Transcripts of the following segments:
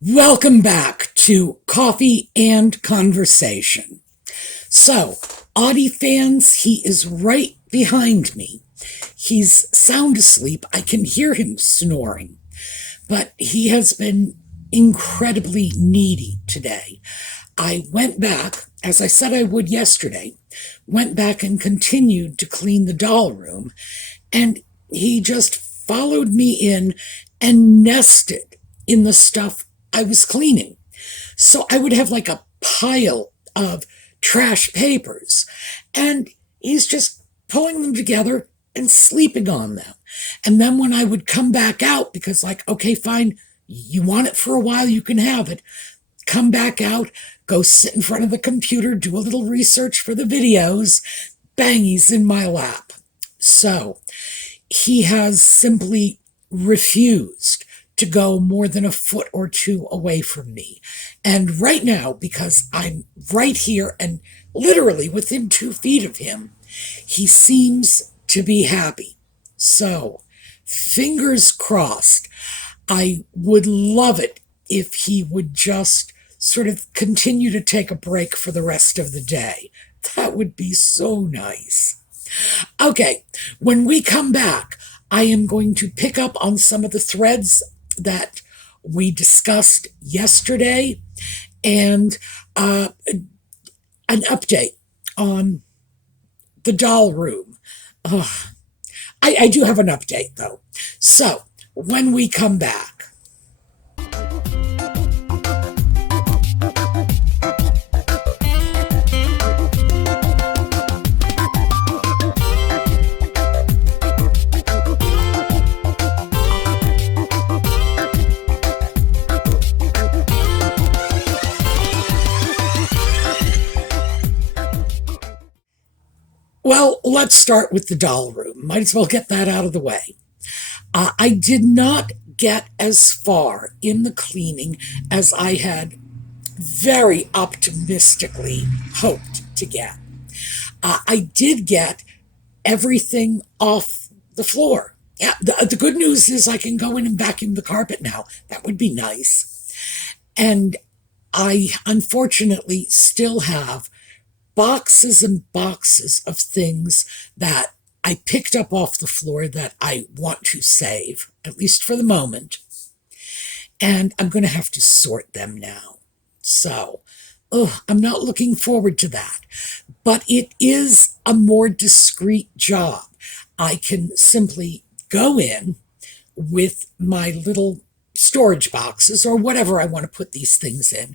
Welcome back to Coffee and Conversation. So, Audie fans, he is right behind me. He's sound asleep. I can hear him snoring, but he has been incredibly needy today. I went back, as I said I would yesterday, went back and continued to clean the doll room, and he just followed me in and nested in the stuff I was cleaning. So I would have like a pile of trash papers, and he's just pulling them together and sleeping on them. And then when I would come back out, because, like, okay, fine, you want it for a while, you can have it. Come back out, go sit in front of the computer, do a little research for the videos. Bang, he's in my lap. So he has simply refused to go more than a foot or two away from me. And right now, because I'm right here and literally within 2 feet of him, he seems to be happy. So, fingers crossed. I would love it if he would just sort of continue to take a break for the rest of the day. That would be so nice. Okay, when we come back, I am going to pick up on some of the threads that we discussed yesterday and an update on the doll room. I do have an update, though. So, when we come back, well, let's start with the doll room. Might as well get that out of the way. I did not get as far in the cleaning as I had very optimistically hoped to get. I did get everything off the floor. Yeah, the good news is I can go in and vacuum the carpet now. That would be nice. And I unfortunately still have boxes and boxes of things that I picked up off the floor that I want to save, at least for the moment. And I'm going to have to sort them now. So, I'm not looking forward to that. But it is a more discreet job. I can simply go in with my little storage boxes or whatever I want to put these things in.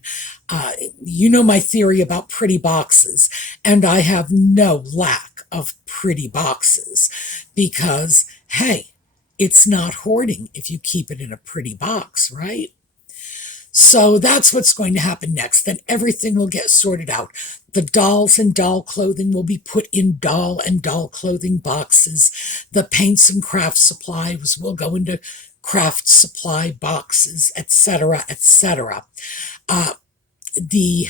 You know my theory about pretty boxes, and I have no lack of pretty boxes because, hey, it's not hoarding if you keep it in a pretty box, right? So that's what's going to happen next. Then everything will get sorted out. The dolls and doll clothing will be put in doll and doll clothing boxes. The paints and craft supplies will go into craft supply boxes, etc., etc. The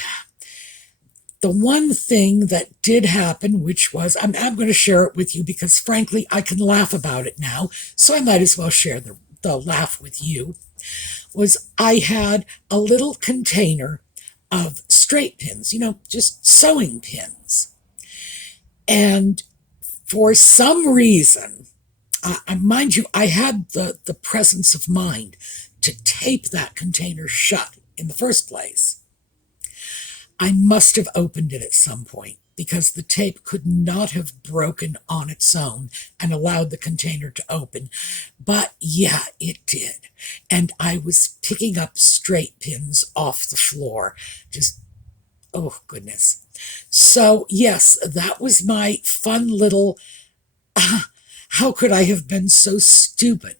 one thing that did happen, which was, I'm going to share it with you because frankly, I can laugh about it now, so I might as well share the laugh with you, was I had a little container of straight pins, just sewing pins. And for some reason, mind you, I had the presence of mind to tape that container shut in the first place. I must have opened it at some point because the tape could not have broken on its own and allowed the container to open. But yeah, it did. And I was picking up straight pins off the floor. Just, oh goodness. So yes, that was my fun little, how could I have been so stupid?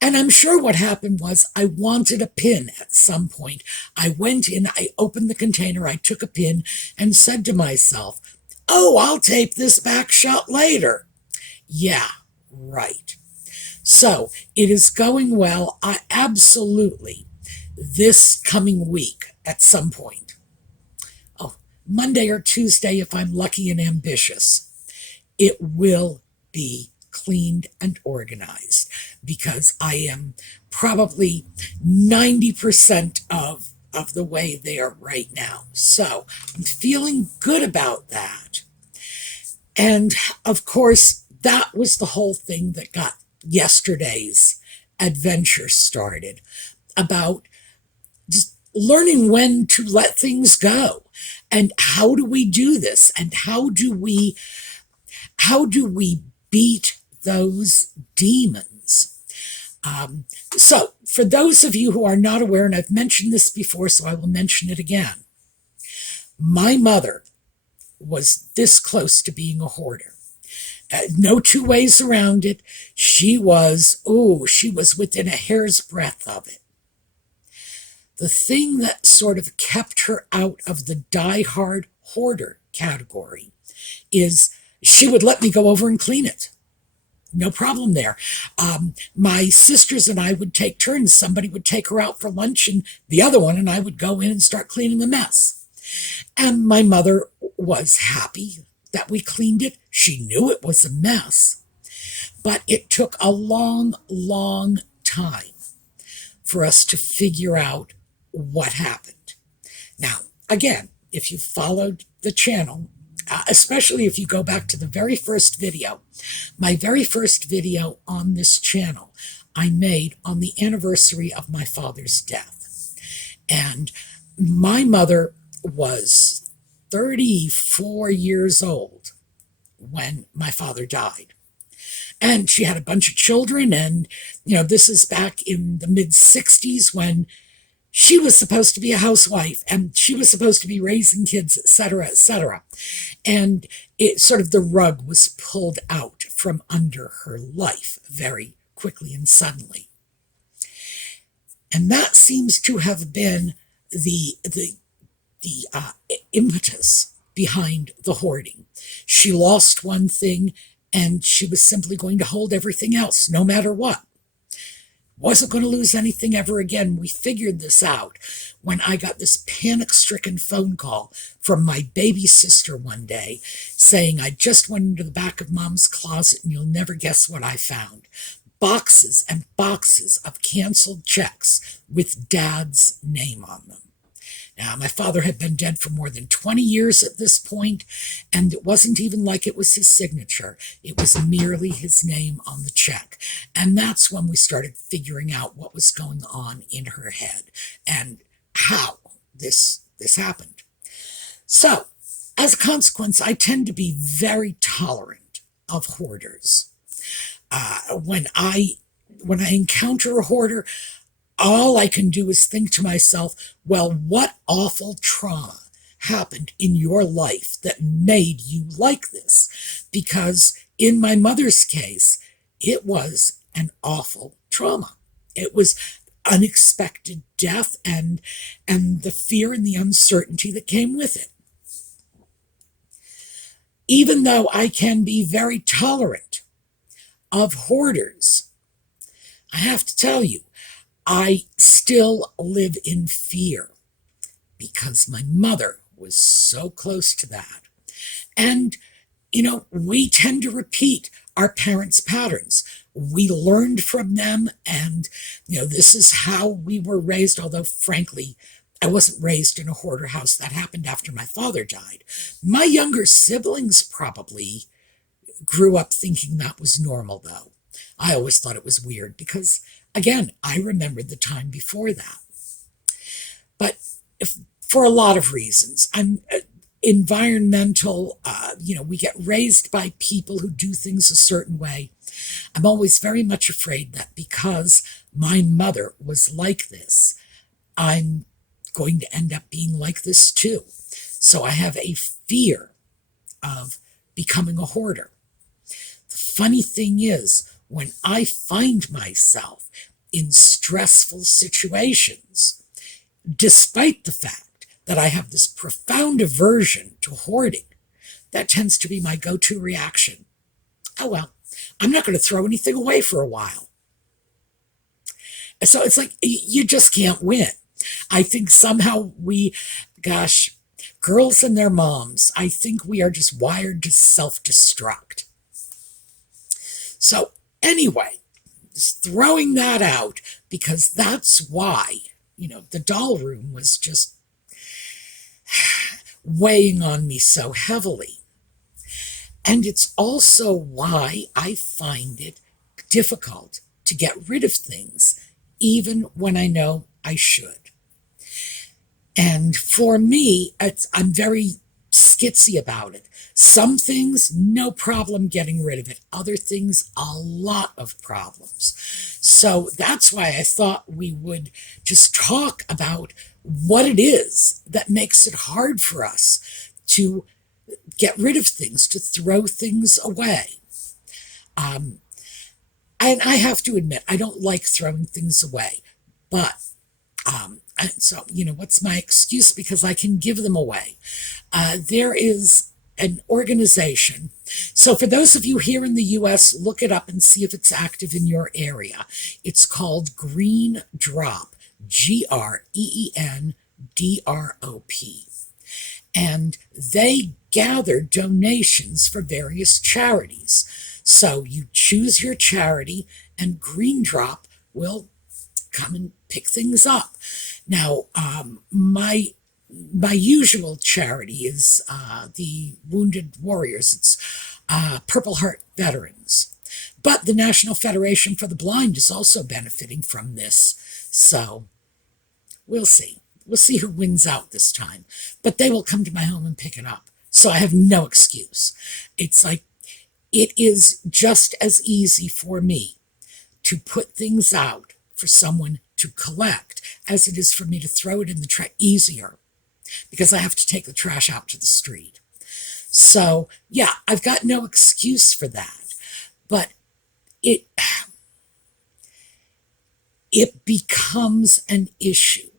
And I'm sure what happened was I wanted a pin at some point. I went in, I opened the container, I took a pin and said to myself, oh, I'll tape this back shut later. Yeah, right. So it is going well. I absolutely, this coming week at some point, Monday or Tuesday if I'm lucky and ambitious, it will be cleaned and organized because I am probably 90% of the way there right now. So I'm feeling good about that. And of course, that was the whole thing that got yesterday's adventure started, about just learning when to let things go. And how do we do this? And how do we beat those demons? So, for those of you who are not aware, and I've mentioned this before, so I will mention it again, my mother was this close to being a hoarder. No two ways around it. She was within a hair's breadth of it. The thing that sort of kept her out of the die-hard hoarder category is she would let me go over and clean it. No problem there. My sisters and I would take turns. Somebody would take her out for lunch, and the other one and I would go in and start cleaning the mess. And my mother was happy that we cleaned it. She knew it was a mess. But it took a long, long time for us to figure out what happened. Now, again, if you followed the channel, especially if you go back to the very first video, my very first video on this channel, I made on the anniversary of my father's death. And my mother was 34 years old when my father died. And she had a bunch of children, and, this is back in the mid-60s when she was supposed to be a housewife, and she was supposed to be raising kids, etc., etc. And it sort of, the rug was pulled out from under her life very quickly and suddenly. And that seems to have been the impetus behind the hoarding. She lost one thing, and she was simply going to hold everything else, no matter what. Wasn't going to lose anything ever again. We figured this out when I got this panic-stricken phone call from my baby sister one day saying, I just went into the back of Mom's closet and you'll never guess what I found. Boxes and boxes of canceled checks with Dad's name on them. Now, my father had been dead for more than 20 years at this point, and it wasn't even like it was his signature. It was merely his name on the check. And that's when we started figuring out what was going on in her head and how this happened. So, as a consequence, I tend to be very tolerant of hoarders. When I encounter a hoarder, all I can do is think to myself, well, what awful trauma happened in your life that made you like this? Because in my mother's case, it was an awful trauma. It was unexpected death and the fear and the uncertainty that came with it. Even though I can be very tolerant of hoarders, I have to tell you, I still live in fear because my mother was so close to that. And, we tend to repeat our parents' patterns. We learned from them, and, this is how we were raised, although, frankly, I wasn't raised in a hoarder house. That happened after my father died. My younger siblings probably grew up thinking that was normal, though. I always thought it was weird because, again, I remembered the time before that. But for a lot of reasons, I'm environmental, we get raised by people who do things a certain way. I'm always very much afraid that because my mother was like this, I'm going to end up being like this too. So I have a fear of becoming a hoarder. The funny thing is, when I find myself in stressful situations, despite the fact that I have this profound aversion to hoarding, that tends to be my go-to reaction. Oh, well, I'm not going to throw anything away for a while. So it's like, you just can't win. I think somehow girls and their moms, I think we are just wired to self-destruct. So anyway, just throwing that out because that's why, the doll room was just weighing on me so heavily. And it's also why I find it difficult to get rid of things, even when I know I should. And for me, I'm very skitsy about it. Some things, no problem getting rid of it. Other things, a lot of problems. So that's why I thought we would just talk about what it is that makes it hard for us to get rid of things, to throw things away. And I have to admit, I don't like throwing things away, but so, what's my excuse? Because I can give them away. There is an organization. So for those of you here in the US, look it up and see if it's active in your area. It's called Green Drop, GREENDROP. And they gather donations for various charities. So you choose your charity and Green Drop will come and pick things up. Now, my usual charity is the Wounded Warriors. It's Purple Heart Veterans. But the National Federation for the Blind is also benefiting from this. So we'll see. We'll see who wins out this time. But they will come to my home and pick it up. So I have no excuse. It's like, it is just as easy for me to put things out for someone to collect as it is for me to throw it in the trash. Easier, because I have to take the trash out to the street. So, yeah, I've got no excuse for that. But it becomes an issue.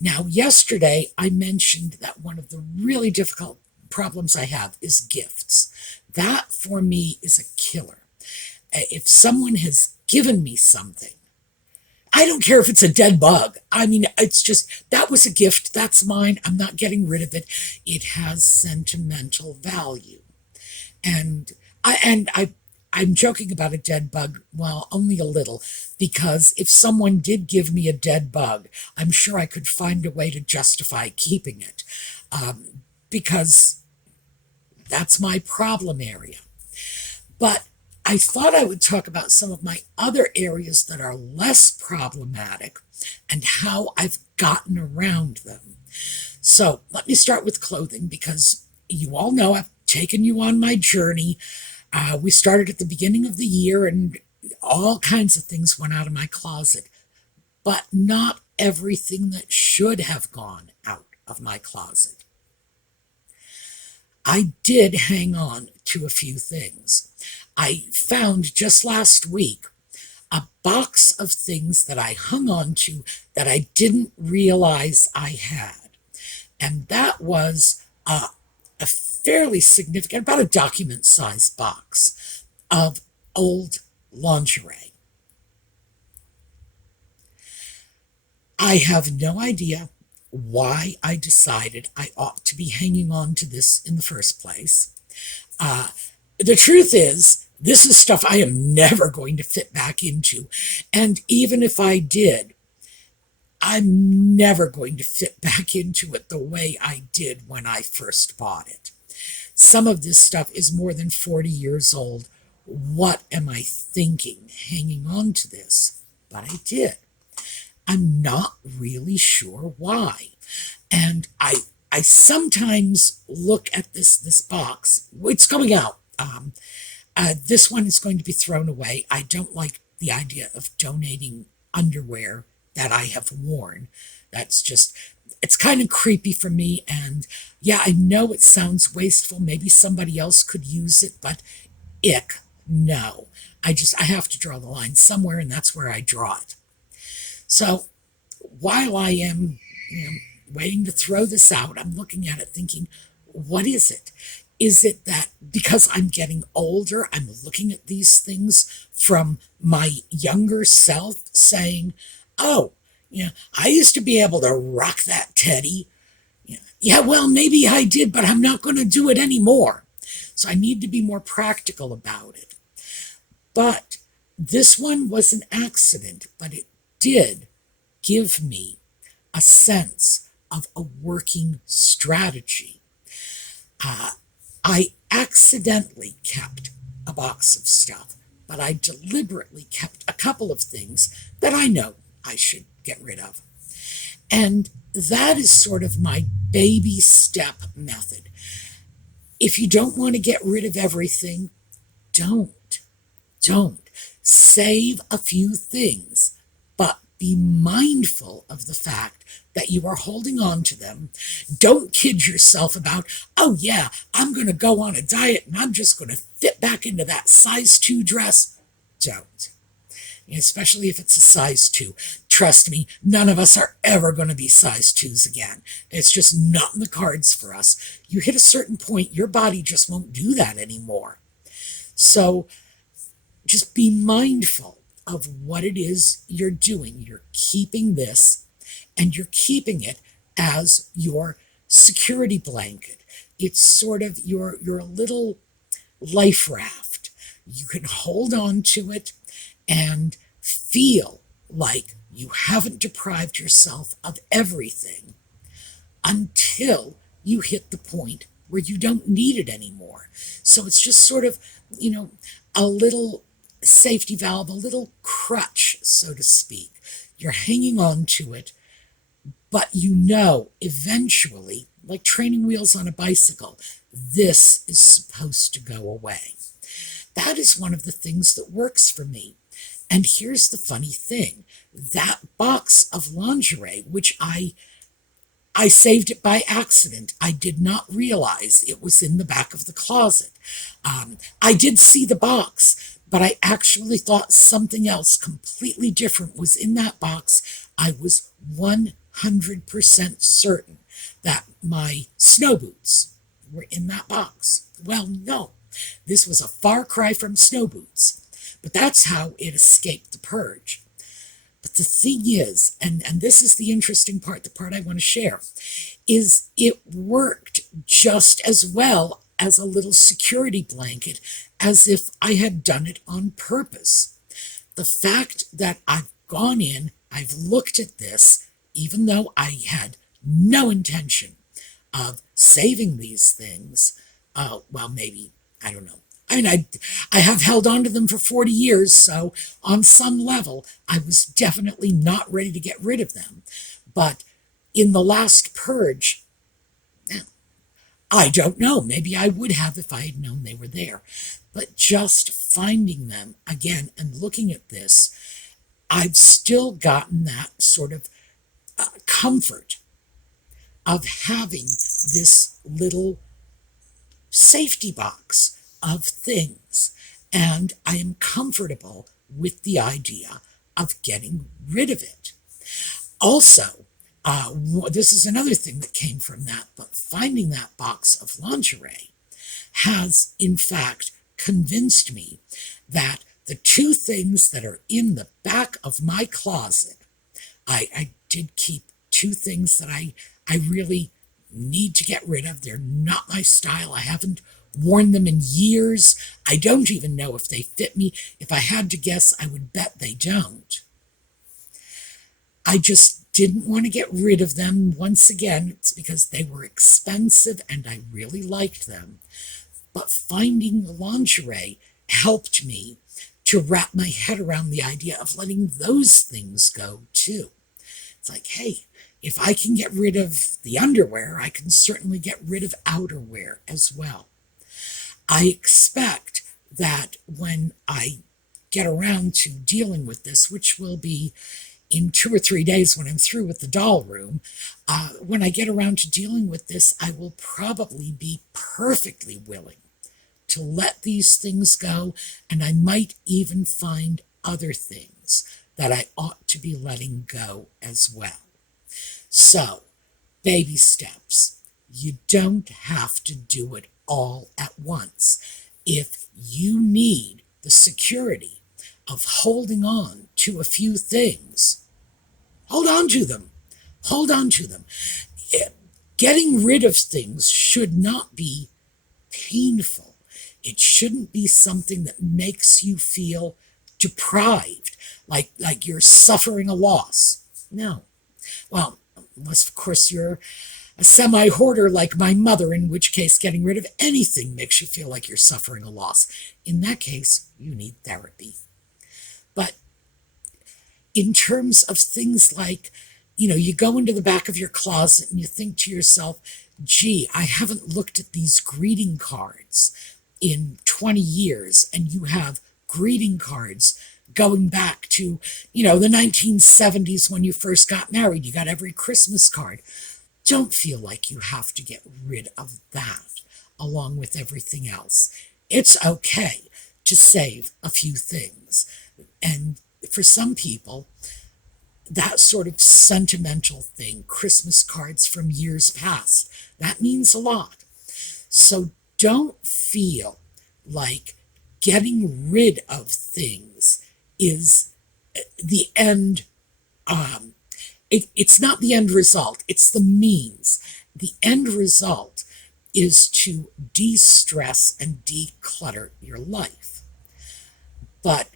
Now, yesterday, I mentioned that one of the really difficult problems I have is gifts. That, for me, is a killer. If someone has given me something, I don't care if it's a dead bug. I mean, it's just, that was a gift. That's mine. I'm not getting rid of it. It has sentimental value. And I'm joking about a dead bug, well, only a little, because if someone did give me a dead bug, I'm sure I could find a way to justify keeping it, because that's my problem area. But I thought I would talk about some of my other areas that are less problematic and how I've gotten around them. So let me start with clothing, because you all know I've taken you on my journey. We started at the beginning of the year and all kinds of things went out of my closet, but not everything that should have gone out of my closet. I did hang on to a few things. I found just last week a box of things that I hung on to that I didn't realize I had. And that was a fairly significant, about a document-sized box of old lingerie. I have no idea why I decided I ought to be hanging on to this in the first place. The truth is, this is stuff I am never going to fit back into. And even if I did, I'm never going to fit back into it the way I did when I first bought it. Some of this stuff is more than 40 years old. What am I thinking hanging on to this? But I did. I'm not really sure why. And I sometimes look at this box. It's coming out. This one is going to be thrown away. I don't like the idea of donating underwear that I have worn. That's just, it's kind of creepy for me. And yeah, I know it sounds wasteful. Maybe somebody else could use it, but ick, no. I have to draw the line somewhere, and that's where I draw it. So while I am waiting to throw this out, I'm looking at it thinking, what is it? Is it that because I'm getting older, I'm looking at these things from my younger self saying, oh, I used to be able to rock that teddy. Yeah, well, maybe I did, but I'm not going to do it anymore. So I need to be more practical about it. But This one was an accident, but it did give me a sense of a working strategy. I accidentally kept a box of stuff, but I deliberately kept a couple of things that I know I should get rid of. And that is sort of my baby step method. If you don't want to get rid of everything, don't. Don't. Save a few things, but be mindful of the fact that you are holding on to them. Don't kid yourself about, oh yeah, I'm going to go on a diet and I'm just going to fit back into that size 2 dress. Don't. Especially if it's a size 2. Trust me, none of us are ever going to be size 2s again. It's just not in the cards for us. You hit a certain point, your body just won't do that anymore. So just be mindful of what it is you're doing. You're keeping this, and you're keeping it as your security blanket. It's sort of your little life raft. You can hold on to it and feel like you haven't deprived yourself of everything until you hit the point where you don't need it anymore. So it's just sort of, a little safety valve, a little crutch, so to speak. You're hanging on to it, but eventually, like training wheels on a bicycle, this is supposed to go away. That is one of the things that works for me. And here's the funny thing. That box of lingerie, which I saved it by accident. I did not realize it was in the back of the closet. I did see the box, but I actually thought something else completely different was in that box. I was 100% certain that my snow boots were in that box. Well, no, this was a far cry from snow boots, but that's how it escaped the purge. But the thing is, and this is the interesting part, the part I want to share, is it worked just as well as a little security blanket as if I had done it on purpose. The fact that I've gone in, I've looked at this, even though I had no intention of saving these things, well, maybe, I don't know. I mean, I have held on to them for 40 years, so on some level, I was definitely not ready to get rid of them. But in the last purge, I don't know. Maybe I would have if I had known they were there. But just finding them again and looking at this, I've still gotten that sort of comfort of having this little safety box of things, and I am comfortable with the idea of getting rid of it. Also, this is another thing that came from that, but finding that box of lingerie has, in fact, convinced me that the 2 things that are in the back of my closet, I did keep 2 things that I really need to get rid of. They're not my style. I haven't worn them in years. I don't even know if they fit me. If I had to guess, I would bet they don't. I just didn't want to get rid of them. Once again, it's because they were expensive and I really liked them. But finding the lingerie helped me to wrap my head around the idea of letting those things go too. It's like, hey, if I can get rid of the underwear, I can certainly get rid of outerwear as well. I expect that when I get around to dealing with this, which will be in 2 or 3 days when I'm through with the doll room, when I get around to dealing with this, I will probably be perfectly willing to let these things go, and I might even find other things that I ought to be letting go as well. So, baby steps. You don't have to do it all at once. If you need the security of holding on to a few things, hold on to them. Hold on to them. Getting rid of things should not be painful. It shouldn't be something that makes you feel deprived, like you're suffering a loss. No. Well, unless of course you're a semi-hoarder like my mother, in which case getting rid of anything makes you feel like you're suffering a loss. In that case, you need therapy. But in terms of things like, you go into the back of your closet and you think to yourself, gee, I haven't looked at these greeting cards in 20 years, and you have greeting cards going back to, the 1970s when you first got married. You got every Christmas card. Don't feel like you have to get rid of that along with everything else. It's okay to save a few things. And for some people, that sort of sentimental thing, Christmas cards from years past, that means a lot. So don't feel like getting rid of things is the end. It's not the end result, it's the means. The end result is to de-stress and declutter your life. But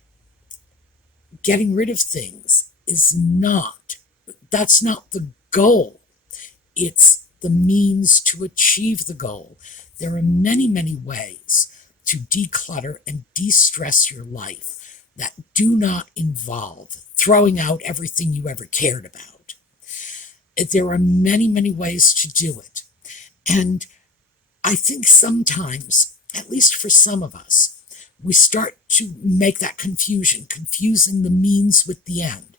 getting rid of things that's not the goal. It's the means to achieve the goal. There are many, many ways to declutter and de-stress your life that do not involve throwing out everything you ever cared about. There are many, many ways to do it. And I think sometimes, at least for some of us, we start to make that confusing the means with the end.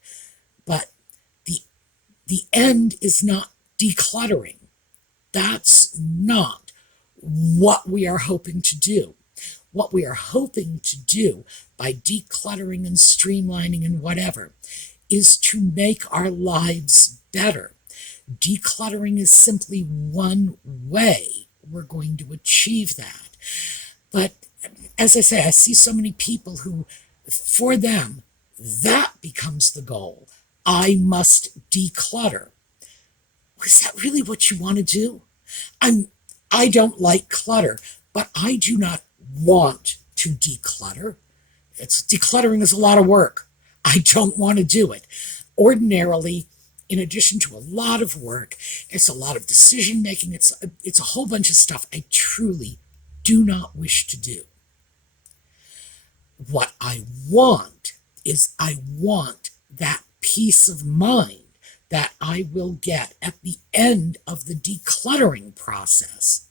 But the end is not decluttering. That's not what we are hoping to do. What we are hoping to do by decluttering and streamlining and whatever is to make our lives better. Decluttering is simply one way we're going to achieve that. But as I say, I see so many people who, for them, that becomes the goal. I must declutter. Is that really what you want to do? I don't like clutter, but I do not want to declutter. Decluttering is a lot of work. I don't want to do it. Ordinarily, in addition to a lot of work, it's a lot of decision making. It's a whole bunch of stuff I truly do not wish to do. What I want is I want that peace of mind that I will get at the end of the decluttering process.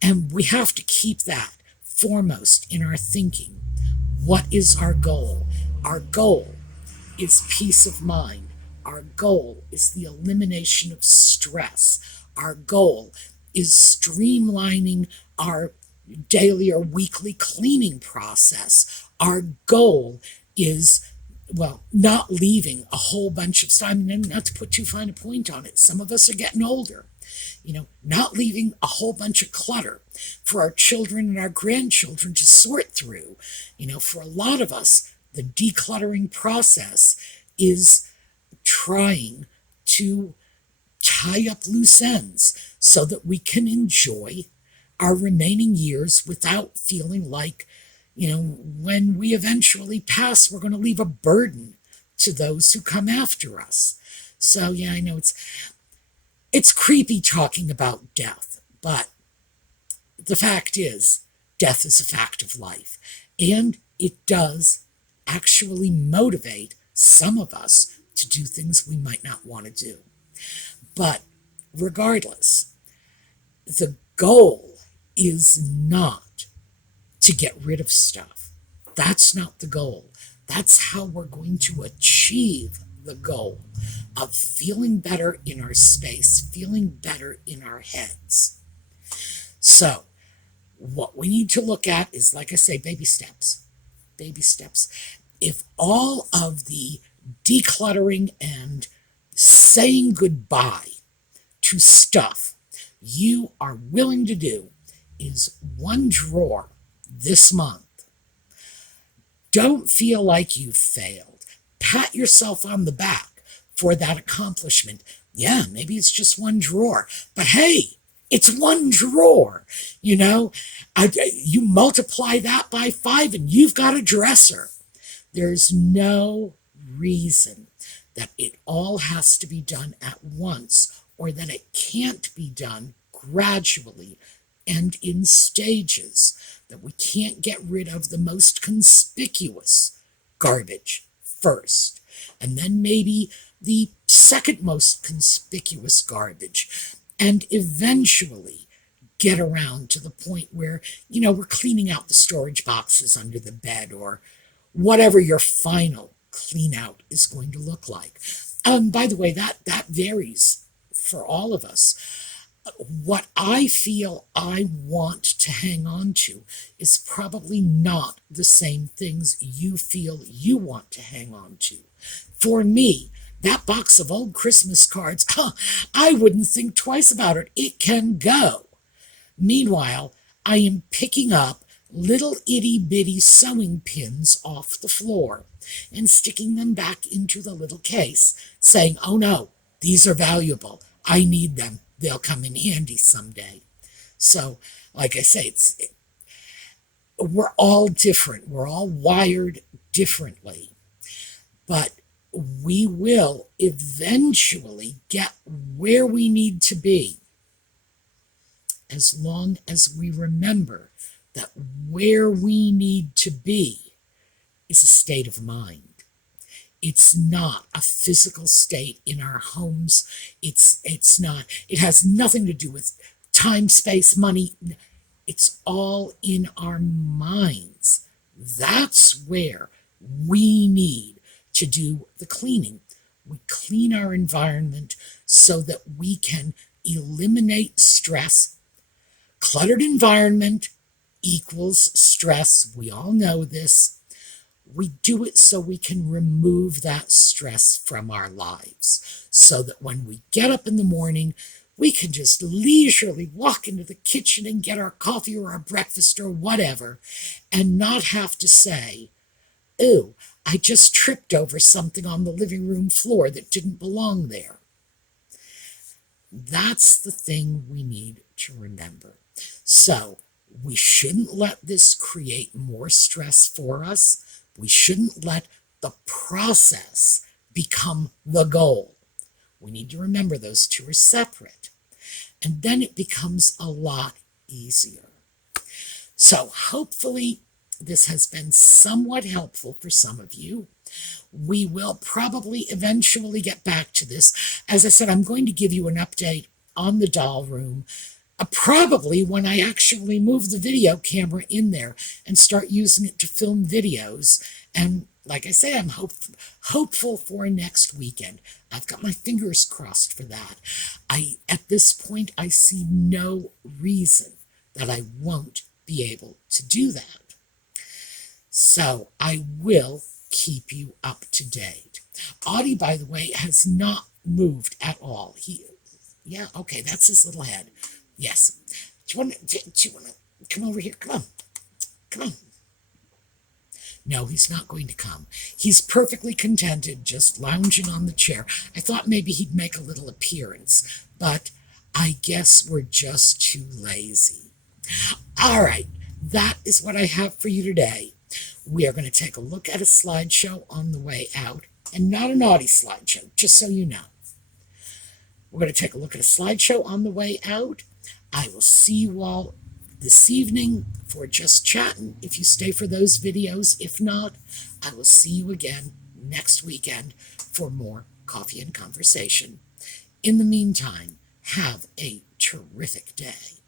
And we have to keep that foremost in our thinking. What is our goal? Our goal is peace of mind. Our goal is the elimination of stress. Our goal is streamlining our daily or weekly cleaning process. Our goal is, not leaving a whole bunch of stuff. I mean, not to put too fine a point on it. Some of us are getting older. Not leaving a whole bunch of clutter for our children and our grandchildren to sort through. For a lot of us, the decluttering process is trying to tie up loose ends so that we can enjoy our remaining years without feeling like, when we eventually pass, we're going to leave a burden to those who come after us. So, I know it's creepy talking about death, but the fact is, death is a fact of life. And it does actually motivate some of us to do things we might not want to do. But regardless, the goal is not to get rid of stuff. That's not the goal. That's how we're going to achieve the goal of feeling better in our space, feeling better in our heads. So, what we need to look at is, like I say, baby steps. Baby steps. If all of the decluttering and saying goodbye to stuff you are willing to do is one drawer this month, don't feel like you've failed. Pat yourself on the back for that accomplishment. Yeah, maybe it's just one drawer, but hey, it's one drawer. You multiply that by 5 and you've got a dresser. There's no reason that it all has to be done at once or that it can't be done gradually and in stages, that we can't get rid of the most conspicuous garbage first, and then maybe the second most conspicuous garbage, and eventually get around to the point where, we're cleaning out the storage boxes under the bed or whatever your final clean out is going to look like. By the way, that varies for all of us. What I feel I want to hang on to is probably not the same things you feel you want to hang on to. For me, that box of old Christmas cards, I wouldn't think twice about it. It can go. Meanwhile, I am picking up little itty-bitty sewing pins off the floor and sticking them back into the little case, saying, oh no, these are valuable. I need them. They'll come in handy someday. So, like I say, we're all different. We're all wired differently. But we will eventually get where we need to be, as long as we remember that where we need to be is a state of mind. It's not a physical state in our homes. It's not. It has nothing to do with time, space, money. It's all in our minds. That's where we need to do the cleaning. We clean our environment so that we can eliminate stress. Cluttered environment equals stress. We all know this. We do it so we can remove that stress from our lives, so that when we get up in the morning, we can just leisurely walk into the kitchen and get our coffee or our breakfast or whatever, and not have to say, ooh, I just tripped over something on the living room floor that didn't belong there. That's the thing we need to remember. So we shouldn't let this create more stress for us. We shouldn't let the process become the goal. We need to remember those two are separate. And then it becomes a lot easier. So hopefully this has been somewhat helpful for some of you. We will probably eventually get back to this. As I said, I'm going to give you an update on the doll room, probably when I actually move the video camera in there and start using it to film videos. And like I say, I'm hopeful for next weekend. I've got my fingers crossed for that. At this point, I see no reason that I won't be able to do that. So I will keep you up to date. Audie, by the way, has not moved at all. Yeah, okay, that's his little head. Yes. Do you want to come over here? Come on. No, he's not going to come. He's perfectly contented just lounging on the chair. I thought maybe he'd make a little appearance, but I guess we're just too lazy. All right, that is what I have for you today. We are going to take a look at a slideshow on the way out, and not an Audie slideshow, just so you know. We're going to take a look at a slideshow on the way out. I will see you all this evening for Just Chatting, if you stay for those videos. If not, I will see you again next weekend for more coffee and conversation. In the meantime, have a terrific day.